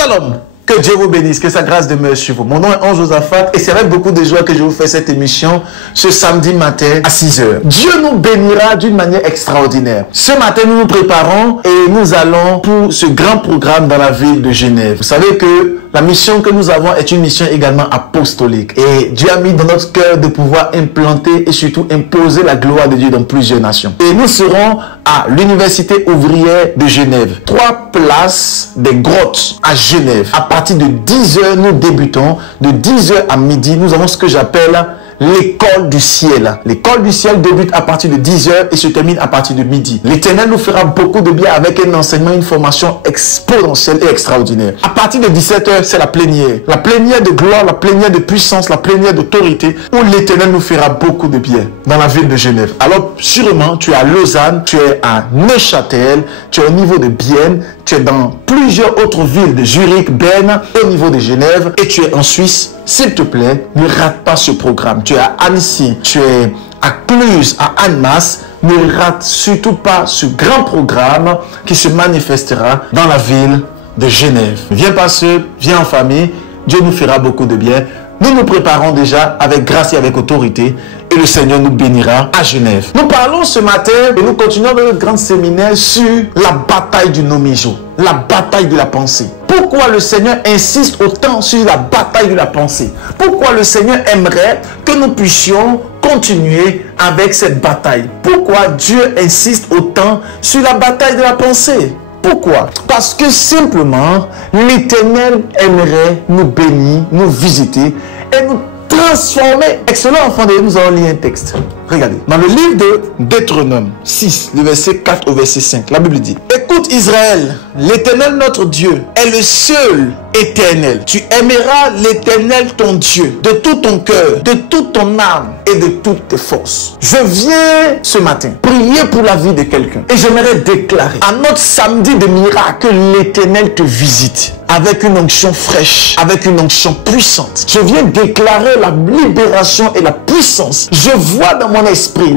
Shalom, que Dieu vous bénisse, que sa grâce demeure sur vous. Mon nom est Ange Josaphat et c'est avec beaucoup de joie que je vous fais cette émission ce samedi matin à 6 h. Dieu nous bénira d'une manière extraordinaire. Ce matin, nous nous préparons et nous allons pour ce grand programme dans la ville de Genève. Vous savez que la mission que nous avons est une mission également apostolique. Et Dieu a mis dans notre cœur de pouvoir implanter et surtout imposer la gloire de Dieu dans plusieurs nations. Et nous serons à l'Université ouvrière de Genève. 3 places des grottes à Genève. À partir de 10 h, nous débutons. De 10 h à midi, nous avons ce que j'appelle l'école du ciel. L'école du ciel débute à partir de 10 h et se termine à partir de midi. L'Éternel nous fera beaucoup de bien avec un enseignement, une formation exponentielle et extraordinaire. À partir de 17 h, c'est la plénière. La plénière de gloire, la plénière de puissance, la plénière d'autorité, où l'Éternel nous fera beaucoup de bien dans la ville de Genève. Alors, sûrement, tu es à Lausanne, tu es à Neuchâtel, tu es au niveau de Bienne, tu es dans plusieurs autres villes de Zurich, Berne, au niveau de Genève, et tu es en Suisse. S'il te plaît, ne rate pas ce programme. Tu es à Annecy, tu es à Cluse, à Annemasse. Ne rate surtout pas ce grand programme qui se manifestera dans la ville de Genève. Viens pas seul, viens en famille. Dieu nous fera beaucoup de bien. Nous nous préparons déjà avec grâce et avec autorité et le Seigneur nous bénira à Genève. Nous parlons ce matin et nous continuons dans notre grand séminaire sur la bataille du nomijo, la bataille de la pensée. Pourquoi le Seigneur insiste autant sur la bataille de la pensée? Pourquoi le Seigneur aimerait que nous puissions continuer avec cette bataille? Pourquoi Dieu insiste autant sur la bataille de la pensée? Pourquoi? Parce que simplement, l'Éternel aimerait nous bénir, nous visiter et nous transformer. Excellent enfant de Dieu, nous allons lire un texte. Regardez, dans le livre de Deutéronome 6, le verset 4 au verset 5, la Bible dit: écoute Israël, l'Éternel notre Dieu est le seul éternel. Tu aimeras l'Éternel ton Dieu de tout ton cœur, de toute ton âme et de toutes tes forces. Je viens ce matin prier pour la vie de quelqu'un et j'aimerais déclarer à notre samedi de miracle que l'Éternel te visite avec une onction fraîche, avec une onction puissante. Je viens déclarer la libération et la puissance. Je vois dans mon esprit,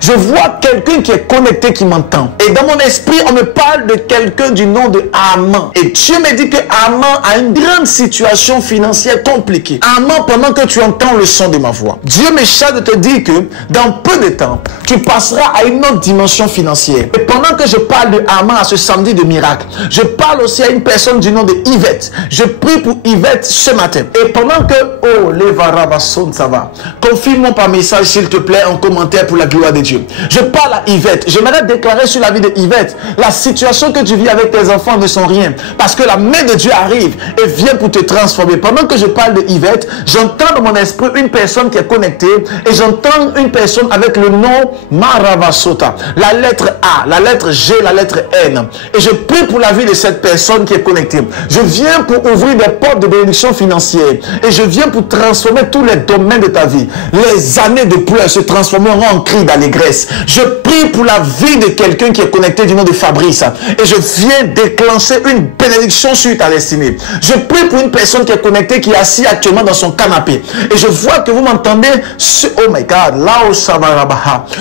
je vois quelqu'un qui est connecté, qui m'entend. Et dans mon esprit, on me parle de quelqu'un du nom de Haman. Et Dieu me dit que Haman a une grande situation financière compliquée. Haman, pendant que tu entends le son de ma voix, Dieu me charge de te dire que dans peu de temps, tu passeras à une autre dimension financière. Et pendant que je parle de Haman à ce samedi de miracle, je parle aussi à une personne du nom de Yvette. Je prie pour Yvette ce matin. Et pendant que, oh, les varabasson, ça va. Confirme-moi par message, s'il te plaît, en commentaire pour la gloire de Dieu. Je parle à Yvette. J'aimerais déclarer sur la vie de Yvette, la situation que tu vis avec tes enfants ne sont rien. Parce que la main de Dieu arrive et vient pour te transformer. Pendant que je parle de Yvette, j'entends dans mon esprit une personne qui est connectée et j'entends une personne avec le nom Maravasota. La lettre A, la lettre G, la lettre N. Et je prie pour la vie de cette personne qui est connectée. Je viens pour ouvrir des portes de bénédiction financière et je viens pour transformer tous les domaines de ta vie. Les années de pleurs se transformeront en cris d'allégresse. Je prie pour la vie de quelqu'un qui est connecté du nom de Fabrice et je viens déclencher une bénédiction sur ta destinée. Je prie pour une personne qui est connectée, qui est assise actuellement dans son canapé et je vois que vous m'entendez. Oh my God, là où ça va,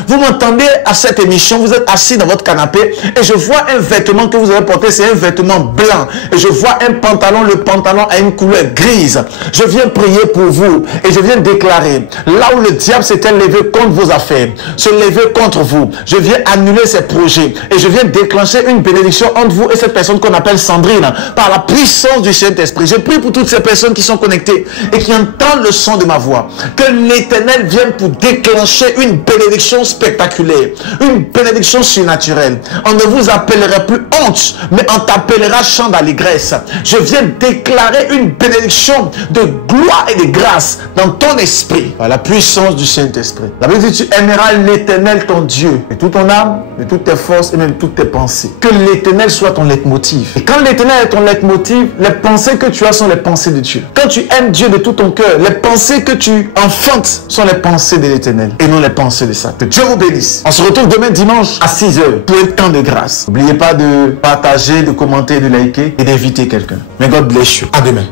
vous m'entendez à cette émission, vous êtes assis dans votre canapé et je vois un vêtement que vous avez porté, c'est un vêtement blanc et je vois un pantalon, le pantalon a une couleur grise. Je viens prier pour vous et je viens déclarer, là où le diable s'était levé contre vos affaires, se lever contre vous, je viens annuler ses projets et je viens déclencher une bénédiction entre vous et cette personne qu'on appelle Sandrine par la puissance du Saint-Esprit. Je prie pour toutes ces personnes qui sont connectées et qui entendent le son de ma voix, que l'Éternel vienne pour déclencher une bénédiction spectaculaire, une bénédiction surnaturelle. On ne vous appellera plus honte, mais on t'appellera chant d'allégresse. Je viens déclarer une bénédiction de gloire et de grâce dans ton esprit, par la puissance du Saint-Esprit. La Bible dit: tu aimeras l'Éternel ton Dieu de toute ton âme, de toutes tes forces et même de toutes tes pensées. Que l'Éternel soit ton leitmotiv. Et quand l'Éternel est ton leitmotiv, les pensées que tu as sont les pensées de Dieu. Quand tu aimes Dieu de tout ton cœur, les pensées que tu enfantes sont les pensées de l'Éternel et non les pensées de Satan. Que Dieu vous bénisse. On se retrouve demain dimanche à 6 h pour un temps de grâce. N'oubliez pas de partager, de commenter, de liker et d'inviter quelqu'un. May God bless you. À demain.